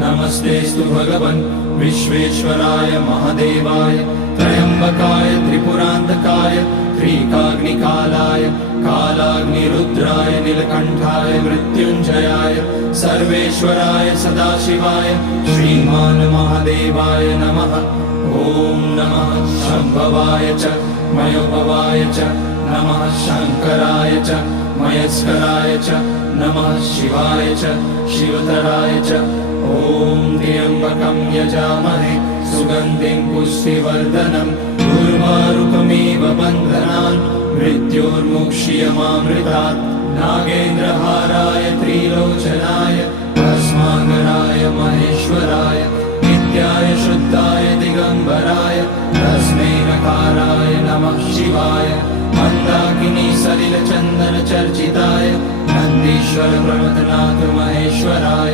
नमस्तेस्तु भगवन् विश्वेश्वराय महादेवाय त्र्यम्बकाय त्रिपुरान्तकाय त्रिकाग्निकालाय कालाग्निरुद्राय नीलकण्ठाय मृत्युञ्जयाय सर्वेश्वराय सदाशिवाय श्रीमान् महादेवाय नमः। ॐ नमः शम्भवाय च मयोभवाय च नमः शङ्कराय च मयस्कराय च नमः शिवाय च शिवतराय च। ॐ त्र्यम्बकं यजामहे सुगन्धिं पुष्टिवर्धनम् उर्वारुकमिव बन्धनान् मृत्योर्मुक्ष्यमामृतात्। नागेन्द्रहाराय त्रिलोचनाय भस्माङ्गराय महेश्वराय नित्याय शुद्धाय दिगम्बराय तस्मै नकाराय नमः शिवाय। मन्दाकिनी सलिलचन्दन चर्चिताय नन्दीश्वर प्रमथनाथ महेश्वराय